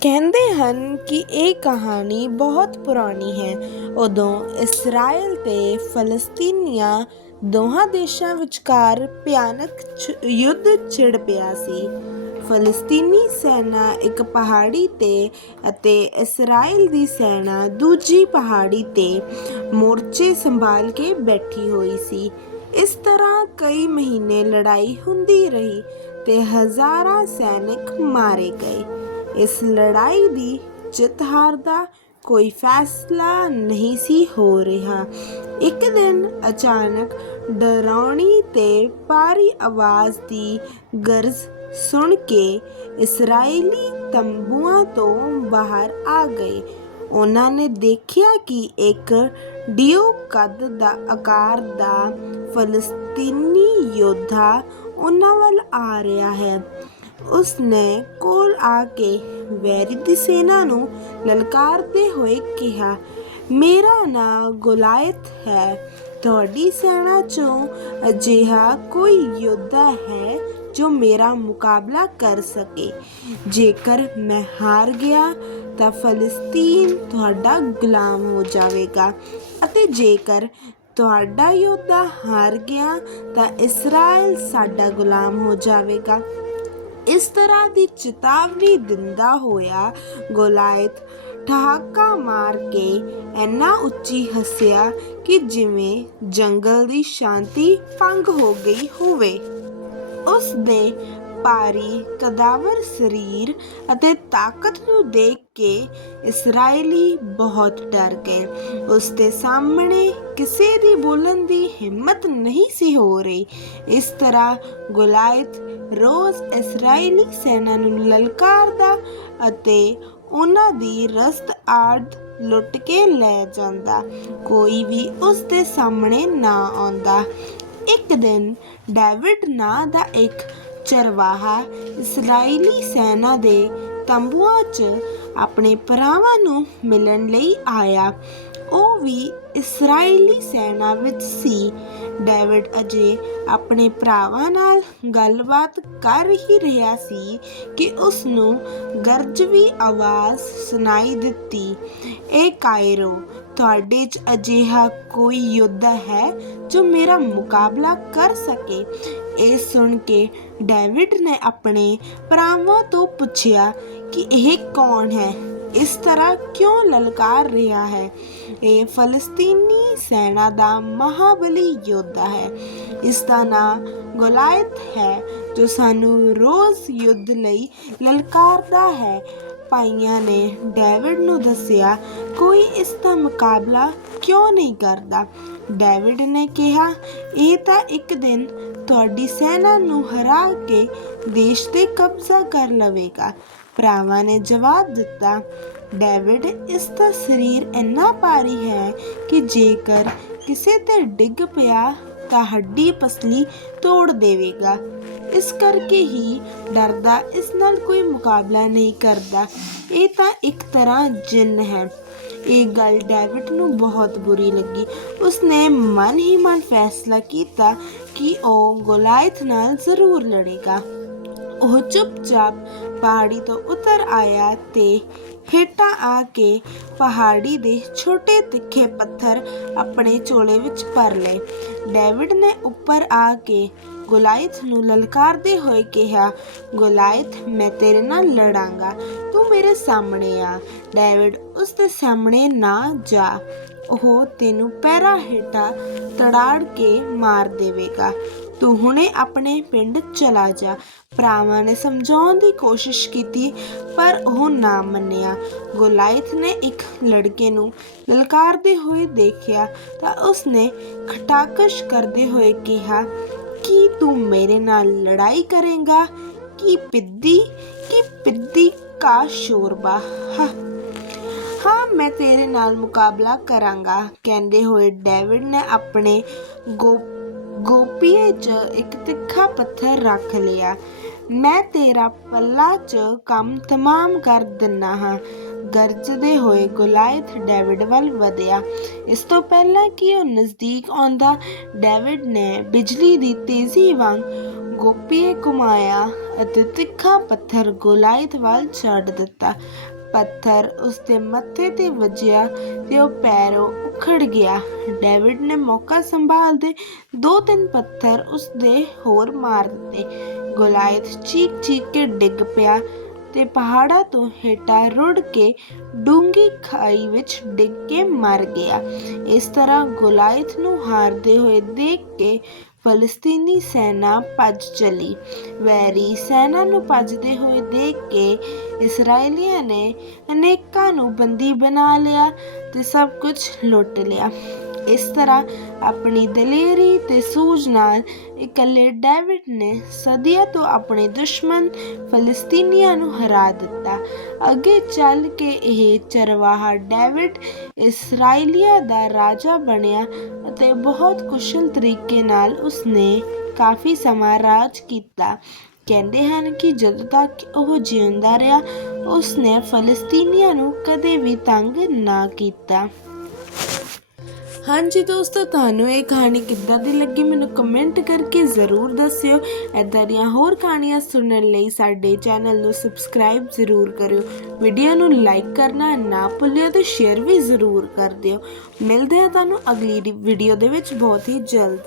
ਕਹਿੰਦੇ ਹਨ ਕਿ ਇਹ ਕਹਾਣੀ ਬਹੁਤ ਪੁਰਾਣੀ ਹੈ। ਉਦੋਂ ਇਸਰਾਇਲ ਤੇ ਫਲਸਤੀਨੀਆਂ ਦੋਹਾਂ ਦੇਸ਼ਾਂ ਵਿਚਕਾਰ ਭਿਆਨਕ ਛ- ਯੁੱਧ ਛਿੜ ਪਿਆ ਸੀ। ਫਲਸਤੀਨੀ ਸੈਨਾ ਇੱਕ ਪਹਾੜੀ ਤੇ ਅਤੇ ਇਸਰਾਇਲ ਦੀ ਸੈਨਾ ਦੂਜੀ ਪਹਾੜੀ ਤੇ ਮੋਰਚੇ ਸੰਭਾਲ ਕੇ ਬੈਠੀ ਹੋਈ ਸੀ। ਇਸ ਤਰ੍ਹਾਂ ਕਈ ਮਹੀਨੇ ਲੜਾਈ ਹੁੰਦੀ ਰਹੀ ਤੇ ਹਜ਼ਾਰਾਂ ਸੈਨਿਕ ਮਾਰੇ ਗਏ। ਇਸ ਲੜਾਈ ਦੀ ਜਿੱਤ ਹਾਰ ਦਾ ਕੋਈ ਫੈਸਲਾ ਨਹੀਂ ਸੀ ਹੋ ਰਿਹਾ। ਇੱਕ ਦਿਨ ਅਚਾਨਕ ਡਰਾਉਣੀ ਤੇ ਭਾਰੀ ਆਵਾਜ਼ ਦੀ ਗਰਜ ਸੁਣ ਕੇ ਇਸرائیਲੀ ਤੰਬੂਆਂ ਤੋਂ ਬਾਹਰ ਆ ਗਏ। ਉਹਨਾਂ ਨੇ ਦੇਖਿਆ ਕਿ ਇੱਕ ਡਿਓ ਕੱਦ ਦਾ ਆਕਾਰ ਦਾ ਫਲਸਤੀਨੀ ਯੋਧਾ ਉਹਨਾਂ ਵੱਲ ਆ ਰਿਹਾ ਹੈ। ਉਸਨੇ ਕੋਲ ਆ ਕੇ ਵੈਰੀ ਦੀ ਸੈਨਾ ਨੂੰ ਲਲਕਾਰਦੇ ਹੋਏ ਕਿਹਾ, ਮੇਰਾ ਨਾਂ ਗੁਲਾਇਤ ਹੈ। ਤੁਹਾਡੀ ਸੈਨਾ ਚੋਂ ਅਜਿਹਾ ਕੋਈ ਯੋਧਾ ਹੈ ਜੋ ਮੇਰਾ ਮੁਕਾਬਲਾ ਕਰ ਸਕੇ। ਜੇਕਰ ਮੈਂ ਹਾਰ ਗਿਆ, ਤਾਂ ਫਲਸਤੀਨ ਤੁਹਾਡਾ ਗੁਲਾਮ ਹੋ ਜਾਵੇਗਾ। ਅਤੇ ਜੇਕਰ ਤੁਹਾਡਾ ਯੋਧਾ ਹਾਰ ਗਿਆ, ਤਾਂ ਇਸਰਾਇਲ ਸਾਡਾ ਗੁਲਾਮ ਹੋ ਜਾਵੇਗਾ। ਇਸ ਤਰ੍ਹਾਂ ਦੀ ਚੇਤਾਵਨੀ ਦਿੰਦਾ ਹੋਇਆ ਗੋਲਾਇਤ ਠਹਾਕਾ ਮਾਰ ਕੇ ਇੰਨਾ ਉੱਚੀ ਹੱਸਿਆ ਕਿ ਜਿਵੇਂ ਜੰਗਲ ਦੀ ਸ਼ਾਂਤੀ ਭੰਗ ਹੋ ਗਈ ਹੋਵੇ। ਉਸ ਦੇ ਭਾਰੀ ਕਦਾਵਰ ਸਰੀਰ ਅਤੇ ਤਾਕਤ ਨੂੰ ਦੇਖ ਕੇ ਇਸرائیਲੀ ਬਹੁਤ ਡਰ ਗਏ। ਉਸ ਦੇ ਸਾਹਮਣੇ ਕਿਸੇ ਦੀ ਬੋਲਣ ਦੀ ਹਿੰਮਤ ਨਹੀਂ ਸੀ ਹੋ ਰਹੀ। ਇਸ ਤਰ੍ਹਾਂ ਗੁਲਾਇਤ ਰੋਜ਼ ਇਸرائیਲੀ ਸੈਨਾ ਨੂੰ ਲਲਕਾਰਦਾ ਅਤੇ ਉਹਨਾਂ ਦੀ ਰਸਤ ਆੜ ਲੁੱਟ ਕੇ ਲੈ ਜਾਂਦਾ। ਕੋਈ ਵੀ ਉਸ ਦੇ ਸਾਹਮਣੇ ਨਾ ਆਉਂਦਾ। ਇੱਕ ਦਿਨ ਡੇਵਿਡ ਨਾਂ ਦਾ ਇੱਕ ਚਰਵਾਹਾ ਇਸرائیਲੀ ਸੈਨਾ ਦੇ ਤੰਬੂਆਂ 'ਚ ਆਪਣੇ ਭਰਾਵਾਂ ਨੂੰ ਮਿਲਣ ਲਈ ਆਇਆ। ਉਹ ਵੀ ਇਸرائیਲੀ ਸੈਨਾ ਵਿੱਚ ਸੀ। ਡੇਵਿਡ ਅਜੇ ਆਪਣੇ ਭਰਾਵਾਂ ਨਾਲ ਗੱਲਬਾਤ ਕਰ ਹੀ ਰਿਹਾ ਸੀ ਕਿ ਉਸ ਨੂੰ ਗਰਜਵੀ ਆਵਾਜ਼ ਸੁਣਾਈ ਦਿੱਤੀ। ਇਹ ਕਾਇਰੋ ਤੁਹਾਡੇ 'ਚ ਅਜਿਹਾ ਕੋਈ ਯੋਧਾ ਹੈ ਜੋ ਮੇਰਾ ਮੁਕਾਬਲਾ ਕਰ ਸਕੇ? ਇਹ ਸੁਣ ਕੇ ਡੇਵਿਡ ਨੇ ਆਪਣੇ ਭਰਾਵਾਂ ਤੋਂ ਪੁੱਛਿਆ ਕਿ ਇਹ ਕੌਣ ਹੈ? ਇਸ ਤਰ੍ਹਾਂ ਕਿਉਂ ਲਲਕਾਰ ਰਿਹਾ ਹੈ? ਇਹ ਫਲਸਤੀਨੀ ਸੈਨਾ ਦਾ ਮਹਾਬਲੀ ਯੋਧਾ ਹੈ। ਇਸ ਦਾ ਨਾਮ ਗੋਲਾਇਤ ਹੈ, ਜੋ ਸਾਨੂੰ ਰੋਜ਼ ਯੁੱਧ ਲਈ ਲਲਕਾਰਦਾ ਹੈ। ਭਾਈਆਂ ਨੇ ਡੇਵਿਡ ਨੂੰ ਦੱਸਿਆ, ਕੋਈ ਇਸ ਦਾ ਮੁਕਾਬਲਾ ਕਿਉਂ ਨਹੀਂ ਕਰਦਾ? ਡੇਵਿਡ ਨੇ ਕਿਹਾ, ਇਹ ਤਾਂ ਇੱਕ ਦਿਨ ਤੁਹਾਡੀ ਸੈਨਾ ਨੂੰ ਹਰਾ ਕੇ ਦੇਸ਼ ਤੇ ਕਬਜ਼ਾ ਕਰ ਲਵੇਗਾ। ਭਰਾਵਾਂ ਨੇ ਜਵਾਬ ਦਿੱਤਾ, ਡੇਵਿਡ, ਇਸ ਦਾ ਸਰੀਰ ਇੰਨਾ ਭਾਰੀ ਹੈ ਕਿ ਜੇਕਰ ਕਿਸੇ ਤੇ ਡਿੱਗ ਪਿਆ ਤਾਂ ਹੱਡੀ ਪਸਲੀ ਤੋੜ ਦੇਵੇਗਾ। ਇਸ ਕਰਕੇ ਹੀ ਡਰਦਾ, ਇਸ ਨਾਲ ਕੋਈ ਮੁਕਾਬਲਾ ਨਹੀਂ ਕਰਦਾ। ਇਹ ਤਾਂ ਇੱਕ ਤਰ੍ਹਾਂ ਜਿੰਨ ਹੈ। ਇਹ ਗੱਲ ਡੇਵਿਡ ਨੂੰ ਬਹੁਤ ਬੁਰੀ ਲੱਗੀ। ਉਸਨੇ ਮਨ ਹੀ ਮਨ ਫੈਸਲਾ ਕੀਤਾ ਕਿ ਉਹ ਗੋਲਾਇਤ ਨਾਲ ਜ਼ਰੂਰ ਲੜੇਗਾ। ਉਹ ਚੁੱਪਚਾਪ ਪਹਾੜੀ ਤੋਂ ਉਤਰ ਆਇਆ ਤੇ ਹੇਠਾਂ ਆ ਕੇ ਪਹਾੜੀ ਦੇ ਛੋਟੇ ਤਿੱਖੇ ਪੱਥਰ ਆਪਣੇ ਝੋਲੇ ਵਿੱਚ ਭਰ ਲਏ। ਡੇਵਿਡ ਨੇ ਉੱਪਰ ਆ ਕੇ ਗੋਲਾਇਤ ਨੂੰ ਲਲਕਾਰਦੇ ਹੋਏ ਕਿਹਾ, ਗੋਲਾਇਤ, ਮੈਂ ਤੇਰੇ ਨਾਲ ਲੜਾਂਗਾ। ਤੂੰ ਮੇਰੇ ਸਾਹਮਣੇ ਆ। ਡੇਵਿਡ, ਉਸ ਦੇ ਸਾਹਮਣੇ ਨਾ ਜਾ। ਉਹ ਤੈਨੂੰ ਪੈਰਾਂ ਹੇਠਾਂ ਤੜਾੜ ਕੇ ਮਾਰ ਦੇਵੇਗਾ। ਤੂੰ ਹੁਣੇ ਆਪਣੇ ਪਿੰਡ ਚਲਾ ਜਾ। ਭਰਾਵਾਂ ਨੇ ਸਮਝਾਉਣ ਦੀ ਕੋਸ਼ਿਸ਼ ਕੀਤੀ, ਪਰ ਉਹ ਨਾ ਮੰਨਿਆ। ਗੋਲਾਇਤ ਨੇ ਇੱਕ ਲੜਕੇ ਨੂੰ ਲਲਕਾਰਦੇ ਹੋਏ ਦੇਖਿਆ ਤਾਂ ਉਸਨੇ ਖਟਾਕਸ਼ ਕਰਦੇ ਹੋਏ ਕਿਹਾ, ਕੀ ਤੂੰ ਮੇਰੇ ਨਾਲ ਲੜਾਈ ਕਰੇਗਾ? ਕੀ ਪਿੱਦੀ ਕੀ ਪਿੱਦੀ ਕਾ ਸ਼ੋਰਬਾ? ਹਾਂ ਮੈਂ ਤੇਰੇ ਨਾਲ ਮੁਕਾਬਲਾ ਕਰਾਂਗਾ। ਕਹਿੰਦੇ ਹੋਏ ਡੇਵਿਡ ਨੇ ਆਪਣੇ ਗੋ ਗੋਪੀਏ 'ਚ ਇੱਕ ਤਿੱਖਾ ਪੱਥਰ ਰੱਖ ਲਿਆ। ਮੈਂ ਤੇਰਾ ਪੱਲਾ 'ਚ ਕੰਮ ਤਮਾਮ ਕਰ ਦਿੰਨਾ ਹਾਂ। ਗਰਜਦੇ ਹੋਏ ਗੁਲਾਇਤ ਡੇਵਿਡ ਵੱਲ ਵਧਿਆ। ਇਸ ਤੋਂ ਪਹਿਲਾਂ ਕਿ ਉਹ ਨਜ਼ਦੀਕ ਆਉਂਦਾ, ਡੇਵਿਡ ਨੇ ਬਿਜਲੀ ਦੀ ਤੇਜ਼ੀ ਵਾਂਗ ਗੋਪੀਏ ਘੁਮਾਇਆ ਅਤੇ ਤਿੱਖਾ ਪੱਥਰ ਗੋਲਾਇਤ ਵੱਲ ਛੱਡ ਦਿੱਤਾ। ਪੱਥਰ ਉਸ ਦੇ ਮੱਥੇ ਤੇ ਵੱਜਿਆ ਤੇ ਉਹ ਪੈਰੋਂ ਉਖੜ ਗਿਆ। ਡੇਵਿਡ ਨੇ ਮੌਕਾ ਸੰਭਾਲਦੇ ਦੋ ਤਿੰਨ ਪੱਥਰ ਉਸ ਦੇ ਹੋਰ ਮਾਰ ਦਿੱਤੇ। ਗੋਲਾਇਤ ਚੀਕ ਚੀਕ ਕੇ ਡਿੱਗ ਪਿਆ ਤੇ ਪਹਾੜਾਂ ਤੋਂ ਹੇਠਾਂ ਰੁੜ ਕੇ ਡੂੰਗੀ ਖਾਈ ਵਿੱਚ ਡਿੱਗ ਕੇ ਮਰ ਗਿਆ। ਇਸ ਤਰ੍ਹਾਂ ਗੋਲਾਇਤ ਨੂੰ ਹਾਰਦੇ ਹੋਏ ਦੇਖ ਕੇ ਫਲਸਤੀਨੀ ਸੈਨਾ ਭੱਜ ਚਲੀ। ਵੈਰੀ ਸੈਨਾ ਨੂੰ ਭੱਜਦੇ ਹੋਏ ਦੇਖ ਕੇ ਇਸرائیਲੀਆਂ ਨੇ ਅਨੇਕਾਂ ਨੂੰ ਬੰਦੀ ਬਣਾ ਲਿਆ ਤੇ ਸਭ ਕੁਝ ਲੁੱਟ ਲਿਆ। ਇਸ ਤਰ੍ਹਾਂ ਆਪਣੀ ਦਲੇਰੀ ਤੇ ਸੂਝ ਨਾਲ ਇਕੱਲੇ ਡੇਵਿਡ ਨੇ ਸਦੀਆਂ ਤੋਂ ਆਪਣੇ ਦੁਸ਼ਮਣ ਫਲਸਤੀਨੀਆਂ ਨੂੰ ਹਰਾ ਦਿੱਤਾ। ਅੱਗੇ ਚੱਲ ਕੇ ਇਹ ਚਰਵਾਹਾ ਡੇਵਿਡ ਇਸرائیਲੀਆ ਦਾ ਰਾਜਾ ਬਣਿਆ ਅਤੇ ਬਹੁਤ ਕੁਸ਼ਲ ਤਰੀਕੇ ਨਾਲ ਉਸਨੇ ਕਾਫੀ ਸਮਾਂ ਰਾਜ ਕੀਤਾ। ਕਹਿੰਦੇ ਹਨ ਕਿ ਜਦੋਂ ਤੱਕ ਉਹ ਜਿਉਂਦਾ ਰਿਹਾ, ਉਸਨੇ ਫਲਸਤੀਨੀਆਂ ਨੂੰ ਕਦੇ ਵੀ ਤੰਗ ਨਾ ਕੀਤਾ। ਹਾਂਜੀ ਦੋਸਤੋ, ਤੁਹਾਨੂੰ ਇਹ ਕਹਾਣੀ ਕਿੱਦਾਂ ਦੀ ਲੱਗੀ? ਮੈਨੂੰ ਕਮੈਂਟ ਕਰਕੇ ਜ਼ਰੂਰ ਦੱਸਿਓ। ਐਦਾਂ ਦੀਆਂ ਹੋਰ ਕਹਾਣੀਆਂ ਸੁਣਨ ਲਈ ਸਾਡੇ ਚੈਨਲ ਨੂੰ ਸਬਸਕ੍ਰਾਈਬ ਜ਼ਰੂਰ ਕਰਿਓ। ਵੀਡੀਓ ਨੂੰ ਲਾਈਕ ਕਰਨਾ ਨਾ ਭੁੱਲਿਓ ਤੇ ਸ਼ੇਅਰ ਵੀ ਜ਼ਰੂਰ ਕਰ ਦਿਓ। ਮਿਲਦੇ ਹਾਂ ਤੁਹਾਨੂੰ ਅਗਲੀ ਵੀਡੀਓ ਦੇ ਵਿੱਚ। ਬਹੁਤ ਹੀ ਜਲਦ।